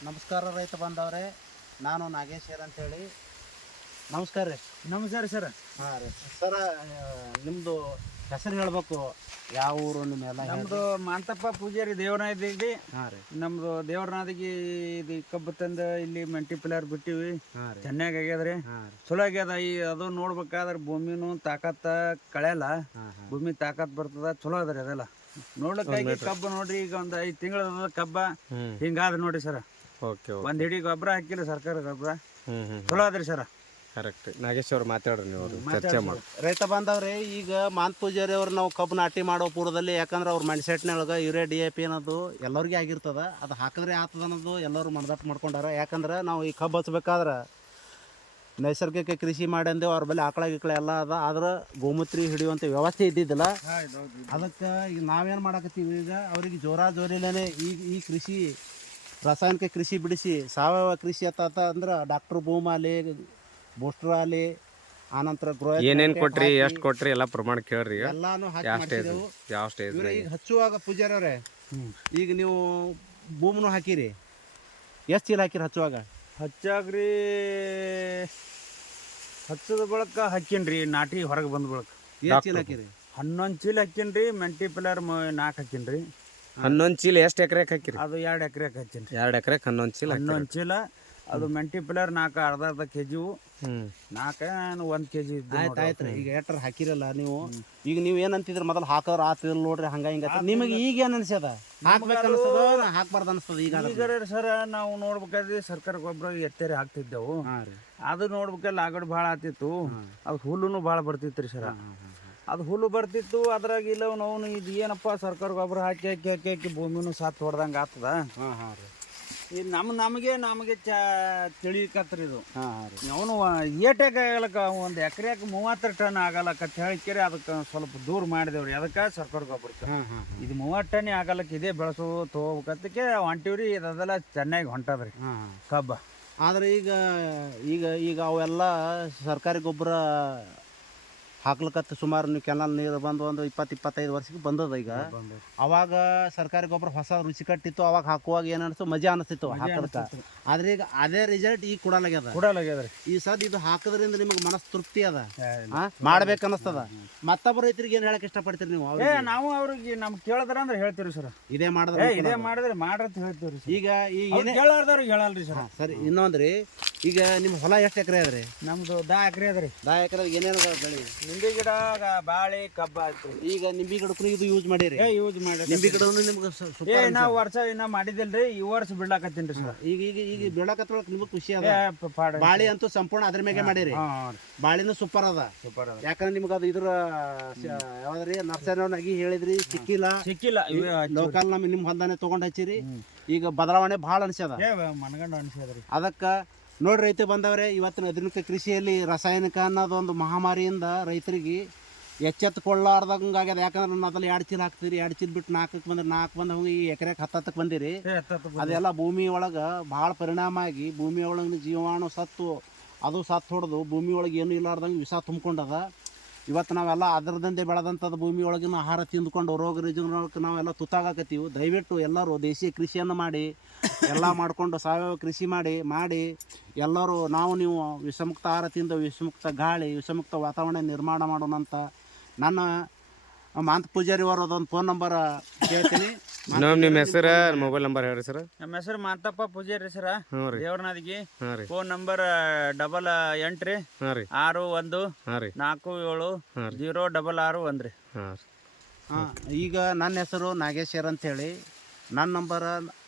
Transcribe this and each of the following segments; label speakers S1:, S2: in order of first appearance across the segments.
S1: ನಮಸ್ಕಾರ ರೈತ ಬಂದವ್ರೆ, ನಾನು ನಾಗೇಶ್ವರ ಅಂತೇಳಿ. ನಮಸ್ಕಾರ ರೀ.
S2: ನಮಸ್ಕಾರ ಸರ್.
S1: ಹಾಂ ರೀ ಸರ, ನಿಮ್ಮದು ಹೆಸರು ಹೇಳ್ಬೇಕು, ಯಾವ ಊರು ನಿಮ್ಮೆಲ್ಲ?
S2: ನಮ್ಮದು ಮಾಂತಪ್ಪ ಪೂಜಾರಿ ದೇವರನಾದಿಗೆ.
S1: ಹಾಂ ರೀ.
S2: ನಮ್ಮದು ದೇವರನಾದಿಗೆ ಇದು ಕಬ್ಬು ತಂದು ಇಲ್ಲಿ ಮೆಂಟಿ ಪಿಲ್ಲರ್ ಬಿಟ್ಟಿವಿ.
S1: ಹಾಂ ರೀ.
S2: ಚೆನ್ನಾಗಿ ಆಗ್ಯದ್ರಿ,
S1: ಹಾಂ ರೀ.
S2: ಚಲೋ ಆಗ್ಯದ. ಈ ಅದು ನೋಡ್ಬೇಕಾದ್ರೆ ಭೂಮಿನೂ ತಾಕತ್ತ ಕಳೆಯಲ್ಲ,
S1: ಹಾಂ ಹಾಂ.
S2: ಭೂಮಿ ತಾಕತ್ ಬರ್ತದ, ಚಲೋ ಅದ ರೀ ಅದೆಲ್ಲ ನೋಡ್ಲಿಕ್ಕಾಗಿ. ಕಬ್ಬು ನೋಡ್ರಿ, ಈಗ ಒಂದು 5 ತಿಂಗಳ ಕಬ್ಬ ಹಿಂಗಾದ ನೋಡ್ರಿ ಸರ್.
S3: ಓಕೆ,
S2: ಒಂದು ಹಿಡಿ ಗೊಬ್ಬರ ಹಾಕಿಲ್ಲ, ಸರ್ಕಾರ ಗೊಬ್ಬರ ಚಲೋ ಅದ್ರಿ ಸರ್.
S3: ಕರೆಕ್ಟ್. ನಾಗೇಶ್ವರ ಮಾತಾಡ್ರಿ ನೀವು, ಚರ್ಚೆ ಮಾಡಿ.
S1: ರೈತ ಬಾಂಧವ್ರೆ, ಈಗ ಮಾಂತ ಪೂಜಾರಿ ಅವ್ರು ನಾವು ಕಬ್ಬು ನಾಟಿ ಮಾಡೋ ಪೂರ್ವದಲ್ಲಿ, ಯಾಕಂದ್ರೆ ಅವ್ರ ಮೈಂಡ್ಸೆಟ್ನೊಳಗೆ ಯೂರಿಯಾ DAP ಅನ್ನೋದು ಎಲ್ಲರಿಗೂ ಆಗಿರ್ತದ, ಅದು ಹಾಕಿದ್ರೆ ಆಗ್ತದ ಅನ್ನೋದು ಎಲ್ಲರೂ ಮನದಟ್ಟು ಮಾಡ್ಕೊಂಡಾರ. ಯಾಕಂದ್ರೆ ನಾವು ಈ ಕಬ್ಬು ಹಚ್ಬೇಕಾದ್ರೆ ನೈಸರ್ಗಿಕ ಕೃಷಿ ಮಾಡಂದೇವು, ಅವ್ರ ಬಳಿ ಆಕಳ ಗಿಕ್ಕಳ ಎಲ್ಲ ಅದ, ಆದ್ರೆ ಗೋಮೂತ್ರಿ ಹಿಡಿಯುವಂಥ ವ್ಯವಸ್ಥೆ ಇದ್ದಿದ್ದಿಲ್ಲ. ಅದಕ್ಕೆ ಈಗ ನಾವೇನು ಮಾಡಕತ್ತೀವಿ, ಈಗ ಅವ್ರಿಗೆ ಜೋರಿಲೇನೆ ಈ ಕೃಷಿ ರಾಸಾಯನಿಕ ಕೃಷಿ ಬಿಡಿಸಿ ಸಾವಯವ ಕೃಷಿ ಅತ್ತ ಅಂದ್ರೆ ಡಾಕ್ಟರ್ ಬೂಮ್ ಆಗಲಿ, ಬೂಸ್ಟರ್ ಆಗಲಿ, ಆನಂತರ
S3: ಏನೇನು ಕೊಟ್ರಿ, ಎಷ್ಟು ಕೊಟ್ರಿ ಎಲ್ಲ ಪ್ರಮಾಣ ಕೇಳ್ರಿ.
S1: ಎಲ್ಲಾನು ಹಾಕಿ
S3: ಯಾವ ಸ್ಟೇಜ್
S1: ಮಾಡಿಸಿದೆವು.
S3: ಯಾವ ಸ್ಟೇಜ್
S1: ಈಗ ಹಚ್ಚುವಾಗ ಪೂಜಾರಿ ಅವರೇ, ಈಗ ನೀವು ಬೂಮ್ನು ಹಾಕಿರಿ, ಎಷ್ಟು ಚೀಲ ಹಾಕಿರಿ ಹಚ್ಚುವಾಗ?
S2: ಹಚ್ಚಾಗ್ರಿ ಹಚ್ಚದ ಬಳಕ ಹಾಕಿನ್ರಿ, ನಾಟಿ ಹೊರಗೆ ಬಂದ ಬಳಕ
S1: ಎಷ್ಟು ಚೀಲ ಹಾಕಿರಿ?
S2: 11 ಚೀಲ ಹಾಕಿನ್ರಿ. ಮೆಂಟಿ ಪಿಲ್ಲರ್ 4 ಹಾಕಿನ್ರಿ.
S3: 11 ಚೀಲ ಎಷ್ಟು ಎಕರೆಗೆ ಹಾಕಿರಿ?
S2: ಅದು 2 ಎಕರೆಗೆ ಹಚ್ಚಿನ್ರಿ.
S3: 2 ಎಕರೆಗೆ 11 ಚೀಲ.
S2: 11 ಚೀಲ. ಅದು ಮೆಂಟಿ ಪಿಲ್ಲರ್ 4 ಅರ್ಧ ಕೆಜಿ, 4 1 ಕೆಜಿ.
S1: ಆಯ್ತು ರೀ. ಈಗ ಎಟ್ರ ಹಾಕಿರಲ್ಲ ನೀವು, ಈಗ ನೀವು ಏನಂತಿದ್ರಿ ಮೊದಲು ಹಾಕೋರು ಆತಿಲ್ಲ ನೋಡ್ರಿ, ಹಂಗ ಹಿಂಗ ನಿಮಗೆ ಈಗ ಏನು ಅನ್ಸ್ಯದ? ಹಾಕ್ಬೇಕು ಅನಿಸ್ತದ, ಹಾಕ್ಬಾರ್ದು ಅನಿಸ್ತದ?
S2: ಈಗ ಸರ್ ನಾವು ನೋಡ್ಬೇಕಾದ್ರೆ ಸರ್ಕಾರ ಗೊಬ್ಬರ ಎತ್ತೇರಿ ಹಾಕ್ತಿದ್ದೆವು. ಅದು ನೋಡ್ಬೇಕಲ್ಲ, ಆಗಡ್ ಭಾಳ ಆತಿತ್ತು. ಅದು ಹುಲ್ಲುನು ಭಾಳ ಬರ್ತಿತ್ತು ರೀ ಸರ. ಅದು ಹುಲ್ಲು ಬರ್ತಿತ್ತು, ಅದ್ರಾಗ ಇಲ್ಲ ನಾವು ಇದು ಏನಪ್ಪ ಸರ್ಕಾರ ಗೊಬ್ಬರ ಹಾಕಿ ಹಾಕಿ ಹಾಕಿ ಹಾಕಿ ಭೂಮಿನೂ ಸಾತ್ ಹೊಡೆದಂಗೆ ಆಗ್ತದ. ಇದು ನಮಗೆ ತಿಳಿಕತ್ರಿ ಇದು. ಅವನು ಏಟಾಗ ಆಗಲಕ್ಕ ಒಂದು ಎಕರೆಗೆ 30 ಟನ್ ಆಗಲ್ಲಕ್ಕ ಹೇಳಿಕೆರೆ, ಅದಕ್ಕೆ ಸ್ವಲ್ಪ ದೂರ ಮಾಡಿದೇವ್ರಿ. ಅದಕ್ಕೆ ಸರ್ಕಾರ ಗೊಬ್ಬರಕ್ಕೆ ಇದು 30 ಟನ್ ಆಗಲ್ಲಕ್ಕೆ ಇದೇ ಬೆಳೆಸೋದು ತೊಗೋಬೇಕತ್ತಕ್ಕೆ ಹೊಂಟಿವ್ರಿ. ಇದೆಲ್ಲ ಚೆನ್ನಾಗಿ ಹೊಂಟದ್ರಿ ಕಬ್ಬ.
S1: ಆದ್ರೆ ಈಗ ಈಗ ಈಗ ಅವೆಲ್ಲ ಸರ್ಕಾರಿ ಗೊಬ್ಬರ ಹಾಕ್ಲಿಕ್ಕತ್ತ ಸುಮಾರು ನೀವು ಕೆನಾಲ್ ನೀರು ಬಂದು ಒಂದು 20-25 ವರ್ಷಕ್ಕೆ ಬಂದದ. ಈಗ ಅವಾಗ ಸರ್ಕಾರಿ ಗೊಬ್ಬರ ಹೊಸ ರುಚಿ ಕಟ್ಟಿತ್ತು, ಅವಾಗ ಹಾಕುವಾಗ ಏನು ಅನಿಸ್ತು, ಮಜಾ ಅನಿಸ್ತಿತ್ತು ಹಾಕೋದಕ್ಕೆ. ಆದ್ರೆ ಈಗ ಅದೇ ರಿಸಲ್ಟ್ ಈಗ ಕೊಡಲಾಗ್ಯದ್ರಿ. ಈ ಸದ್ ಇದು ಹಾಕೋದ್ರಿಂದ ನಿಮಗೆ ಮನಸ್ಸು ತೃಪ್ತಿ ಅದ, ಮಾಡ್ಬೇಕನ್ನಿಸ್ತದ. ಮತ್ತೊಬ್ಬ ರೈತರಿಗೆ ಏನು ಹೇಳಕ್ ಇಷ್ಟಪಡ್ತೀರಿ ನೀವು?
S2: ನಾವು ಅವ್ರಿಗೆ ನಮ್ಗೆ ಕೇಳಿದ್ರ ಅಂದ್ರೆ ಹೇಳ್ತೀವಿ ಸರ್.
S1: ಇದೇ
S2: ಮಾಡಿದ್ರೆ ಮಾಡ್ರಂತ ಹೇಳ್ತೀವ್ರಿ.
S1: ಈಗ
S2: ಕೇಳಾರ್ದವ್ರಿಗೆ ಹೇಳಲ್ರಿ ಸರ್.
S1: ಸರಿ, ಇನ್ನೊಂದ್ರಿ, ಈಗ ನಿಮ್ಮ ಹೊಲ ಎಷ್ಟು ಎಕರೆ ಅದ್ರಿ?
S2: ನಮ್ದು 10 ಎಕರೆ ಅದ್ರಿ.
S1: 10 ಎಕರೆ ಏನೇನು ಬೆಳಿ?
S2: ನಿಂಬೆ ಗಿಡ, ಬಾಳೆ, ಕಬ್ಬ ಆಯ್ತು.
S1: ಈಗ ನಿಂಬೆ ಗಿಡಕ್ಕೂ ಇದು ಯೂಸ್ ಮಾಡಿರಿ?
S2: ಯೂಸ್ ಮಾಡಿ.
S1: ನಿಂಬೆ ಗಿಡವನ್ನು ನಿಮ್ಗೆ
S2: ನಾವು ವರ್ಷ ಇನ್ನ ಮಾಡಿದಿಲ್ರಿ, ಈ ವರ್ಷ ಬಿಡ್ಲಾಕತ್ತೀನ್ರಿ ಸರ್.
S1: ಈಗ ಬೀಳಕತ್ತೊಳಕ್ ನಿಮ್ಗೆ ಖುಷಿ ಅದ. ಬಾಳಿ ಅಂತೂ ಸಂಪೂರ್ಣ ಅದ್ರ ಮ್ಯಾಗೆ ಮಾಡಿರಿ. ಬಾಳಿನೂ ಸೂಪರ್ ಅದ. ಯಾಕಂದ್ರೆ ನಿಮ್ಗೆ ಅದು ಇದ್ರ ಯಾವ್ದ್ರಿ ನರ್ಸರಿ ಹೇಳಿದ್ರಿ, ಸಿಕ್ಕಿಲ್ಲ ಲೋಕಲ್ ನಿಮ್ ಹೊಂದಾನೆ ತಗೊಂಡ್ ಹಚ್ಚಿರಿ. ಈಗ ಬದಲಾವಣೆ ಭಾಳ ಅನ್ಸ್ಯದ,
S2: ಮನಗಂಡು ಅನ್ಸ್ಯದ್ರಿ.
S1: ಅದಕ್ಕ ನೋಡಿ ರೈತ ಬಂದವ್ರೆ, ಇವತ್ತಿನ ಆಧುನಿಕ ಕೃಷಿಯಲ್ಲಿ ರಾಸಾಯನಿಕ ಅನ್ನೋದು ಒಂದು ಮಹಾಮಾರಿಯಿಂದ ರೈತರಿಗೆ ಎಚ್ಚೆತ್ತುಕೊಳ್ಳಾರ್ದಂಗಾಗ್ಯದ. ಯಾಕಂದ್ರೆ ಮೊದಲು 2 ಚೀಲ ಹಾಕ್ತೀರಿ, 2 ಚೀಲ ಬಿಟ್ಟು 4ಕ್ಕೆ ಬಂದ್ರೆ 4 ಬಂದ ಹೋಗಿ ಈ ಎಕರೆಗೆ 10 ಬಂದಿರಿ. ಅದೆಲ್ಲ ಭೂಮಿ ಒಳಗೆ ಭಾಳ ಪರಿಣಾಮ ಆಗಿ ಭೂಮಿ ಒಳಗೆ ಜೀವಾಣು ಸತ್ತು, ಅದು ಸತ್ತು ಹೊಡೆದು ಭೂಮಿ ಒಳಗೆ ಏನೂ ಇಲ್ಲಾರ್ದಂಗೆ ವಿಷ ತುಂಬ್ಕೊಂಡದ. ಇವತ್ತು ನಾವೆಲ್ಲ ಅದರದಂತೆ ಬೆಳೆದಂಥದ್ದು ಭೂಮಿ ಒಳಗಿನ ಆಹಾರ ತಿಂದ್ಕೊಂಡು ರೋಗ ರುಜಿನಕ್ಕೆ ನಾವೆಲ್ಲ ತುತ್ತಾಗಕತ್ತೀವಿ. ದಯವಿಟ್ಟು ಎಲ್ಲರೂ ದೇಶೀಯ ಕೃಷಿಯನ್ನು ಮಾಡಿ, ಎಲ್ಲ ಮಾಡಿಕೊಂಡು ಸಾವಯವ ಕೃಷಿ ಮಾಡಿ ಎಲ್ಲರೂ ನೀವು ವಿಷಮುಕ್ತ ಆಹಾರ ತಿಂದು ವಿಷಮುಕ್ತ ಗಾಳಿ, ವಿಷಮುಕ್ತ ವಾತಾವರಣ ನಿರ್ಮಾಣ ಮಾಡೋಣ ಅಂತ ನನ್ನ ಮಾಂತ ಪೂಜಾರಿ ಅವರು ಅದೊಂದು ಫೋನ್ ನಂಬರ್ ಕೇಳ್ತೀನಿ.
S3: ನಿಮ್ಮ ಹೆಸರು, ಮೊಬೈಲ್ ನಂಬರ್ ಹೇಳ್ರಿ ಸರ್.
S2: ನಮ್ಮ ಹೆಸರು ಮಾಂತಪ್ಪ ಪೂಜಾರಿ ಸರ, ದೇವರನಾದಿಗೆ. ಫೋನ್ ನಂಬರ್ 88 61 47 066 1 ರೀ.
S1: ಈಗ ನನ್ನ ಹೆಸರು ನಾಗೇಶ್ವರ್ ಅಂಥೇಳಿ. ನನ್ನ ನಂಬರ್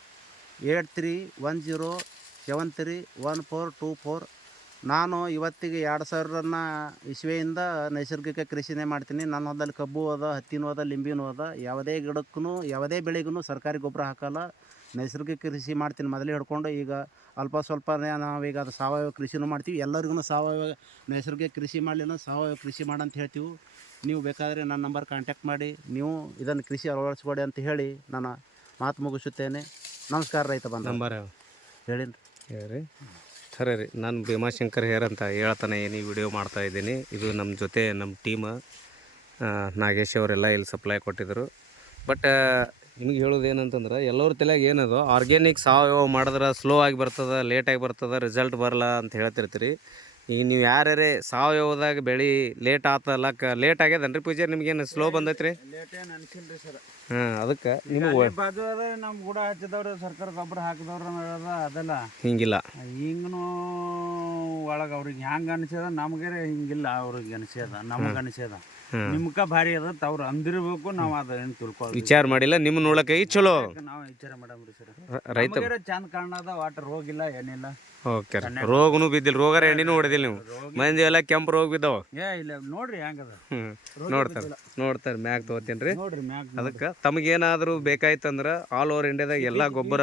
S1: 8310731424. ನಾನು ಇವತ್ತಿಗೆ 2000 ಇಸ್ವಿಯಿಂದ ನೈಸರ್ಗಿಕ ಕೃಷಿನೇ ಮಾಡ್ತೀನಿ. ನನ್ನ ಹೊಲದಲ್ಲಿ ಕಬ್ಬು ಅದ, ಹತ್ತಿನೂ ಅದ, ಲಿಂಬಿನೂ ಅದ. ಯಾವುದೇ ಗಿಡಕ್ಕೂ ಯಾವುದೇ ಬೆಳೆಗೂ ಸರ್ಕಾರಿ ಗೊಬ್ಬರ ಹಾಕಲ್ಲ, ನೈಸರ್ಗಿಕ ಕೃಷಿ ಮಾಡ್ತೀನಿ ಮೊದಲೇ ಹಿಡ್ಕೊಂಡು. ಈಗ ಅಲ್ಪ ಸ್ವಲ್ಪನೇ ನಾವೀಗ ಅದು ಸಾವಯವ ಕೃಷಿನೂ ಮಾಡ್ತೀವಿ. ಎಲ್ಲರಿಗೂ ಸಾವಯವ ನೈಸರ್ಗಿಕ ಕೃಷಿ ಮಾಡಲಿಲ್ಲ, ಸಾವಯವ ಕೃಷಿ ಮಾಡಂತ ಹೇಳ್ತೀವಿ. ನೀವು ಬೇಕಾದರೆ ನನ್ನ ನಂಬರ್ ಕಾಂಟ್ಯಾಕ್ಟ್ ಮಾಡಿ ನೀವು ಇದನ್ನು ಕೃಷಿ ಅಳವಡಿಸ್ಕೊಡಿ ಅಂತ ಹೇಳಿ ನಾನು ಮಾತು ಮುಗಿಸುತ್ತೇನೆ. ನಮಸ್ಕಾರ ರೈತ ಬಂದ.
S3: ನಂಬರ್
S1: ಹೇಳ್ರಿ.
S3: ಸರಿ ರೀ, ನಾನು ಭೀಮಾಶಂಕರ್ ಹೇರ್ ಅಂತ ಹೇಳ್ತಾನೆ ಈ ವಿಡಿಯೋ ಮಾಡ್ತಾಯಿದ್ದೀನಿ. ಇದು ನಮ್ಮ ಜೊತೆ ನಮ್ಮ ಟೀಮ್ ನಾಗೇಶ್ ಅವರೆಲ್ಲ ಇಲ್ಲಿ ಸಪ್ಲೈ ಕೊಟ್ಟಿದ್ದರು. ಬಟ್ ನಿಮ್ಗೆ ಹೇಳೋದು ಏನಂತಂದ್ರೆ ಎಲ್ಲರ ತಲೆಯಾಗ ಏನದು ಆರ್ಗ್ಯಾನಿಕ್ ಸಾವಯವ ಮಾಡಿದ್ರೆ ಸ್ಲೋ ಆಗಿ ಬರ್ತದೆ, ಲೇಟಾಗಿ ಬರ್ತದೆ, ರಿಸಲ್ಟ್ ಬರಲ್ಲ ಅಂತ ಹೇಳ್ತಿರ್ತೀರಿ. ಈಗ ನೀವು ಯಾರ್ಯಾರೇ ಸಾವಯವದಾಗ ಬೆಳೆ ಲೇಟ್ ಆತಲ್ಲಕ್ಕ ಲೇಟ್ ಆಗ್ಯದನ್ರಿ ಪೂಜಾರಿ, ನಿಮ್ಗೇನು ಸ್ಲೋ ಬಂದೈತ್ರಿ?
S2: ಲೇಟ್ ಏನು ಅನ್ಸಿಲ್ರಿ ಸರ್.
S3: ಹಾಂ, ಅದಕ್ಕೆ ನಿಮಗೆ
S2: ಬಾಜು ಅದ ನಮ್ಮ ಕೂಡ ಹಚ್ಚಿದವ್ರು ಸರ್ಕಾರ ಗೊಬ್ಬರ ಹಾಕಿದವ್ರು ಅದೆಲ್ಲ
S3: ಹಿಂಗಿಲ್ಲ.
S2: ಹಿಂಗೂ ಒಳಗೆ ಅವ್ರಿಗೆ ಹೆಂಗೆ ಅನಿಸ್ಯದ ನಮ್ಗೆ ಹಿಂಗಿಲ್ಲ, ಅವ್ರಿಗೆ ಅನಿಸ್ಯದ ನಮಗೆ ಅನಿಸ್ಯದ. ನಿಮ್ಗೆ ಭಾರಿ ಅದ ಅವ್ರು ಅಂದಿರ್ಬೇಕು, ನಾವು ಅದನ್ನು ತಿಳ್ಕೊಳ್ಳಿ
S3: ವಿಚಾರ ಮಾಡಿಲ್ಲ. ನಿಮ್ಮ ನೋಡಕ್ಕೆ ಚಲೋ
S2: ನಾವು ವಿಚಾರ ಮಾಡಮ್ರಿ ಸರ್.
S3: ರೈತ
S2: ಚಂದ ಕಾಣದ ವಾಟರ್ ಹೋಗಿಲ್ಲ ಏನಿಲ್ಲ.
S3: ಓಕೆ, ರೋಗನೂ ಬಿದ್ದಿಲ್ಲ, ರೋಗರ ಎಣ್ಣೆನೂ ಹೊಡೆದಿಲ್ಲ ನೀವು. ಮಂದಿ ಎಲ್ಲ ಕೆಂಪು ರೋಗ ಬಿದ್ದಾವ.
S2: ಇಲ್ಲ ನೋಡ್ರಿ ಹೆಂಗದ.
S3: ನೋಡ್ತಾರೆ ಮ್ಯಾಗ ತೊಗೋತೀನಿ ರೀ.
S2: ನೋಡ್ರಿ ಮ್ಯಾಗ.
S3: ಅದಕ್ಕೆ ತಮಗೇನಾದರೂ ಬೇಕಾಯ್ತಂದ್ರೆ ಆಲ್ ಓವರ್ ಇಂಡಿಯಾದಾಗ ಎಲ್ಲ ಗೊಬ್ಬರ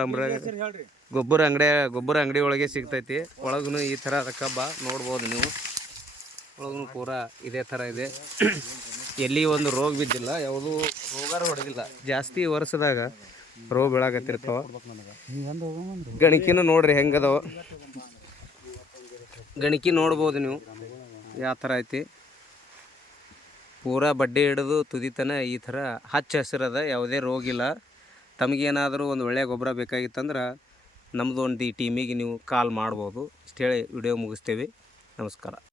S3: ಅಂಗಡಿ ಒಳಗೆ ಸಿಗ್ತೈತಿ. ಒಳಗೂ ಈ ಥರ ಕಬ್ಬ ನೋಡ್ಬೋದು ನೀವು. ಒಳಗೂ ಪೂರಾ ಇದೇ ಥರ ಇದೆ. ಎಲ್ಲಿ ಒಂದು ರೋಗ ಬಿದ್ದಿಲ್ಲ, ಯಾವುದೂ ರೋಗಾರ ಹೊಡೆದಿಲ್ಲ. ಜಾಸ್ತಿ ವರ್ಷದಾಗ ರೋಗ ಬೆಳಾಕತ್ತಿರ್ತಾವ. ಗಣಿಕಿನೂ ನೋಡ್ರಿ ಹೆಂಗದವ, ಗಣಿಕಿ ನೋಡ್ಬೋದು ನೀವು ಯಾವ ಥರ ಐತಿ. ಪೂರಾ ಬಡ್ಡೆ ಹಿಡಿದು ತುದಿತನ ಈ ಥರ ಹಚ್ಚ ಹಸಿರದ, ಯಾವುದೇ ರೋಗ ಇಲ್ಲ. ತಮಗೇನಾದರೂ ಒಂದು ಒಳ್ಳೆಯ ಗೊಬ್ಬರ ಬೇಕಾಗಿತ್ತಂದ್ರೆ ನಮ್ಮದು ಒಂದು ಈ ಟೀಮಿಗೆ ನೀವು ಕಾಲ್ ಮಾಡ್ಬೋದು. ಇಷ್ಟು ಹೇಳಿ ವಿಡಿಯೋ ಮುಗಿಸ್ತೇವೆ. ನಮಸ್ಕಾರ.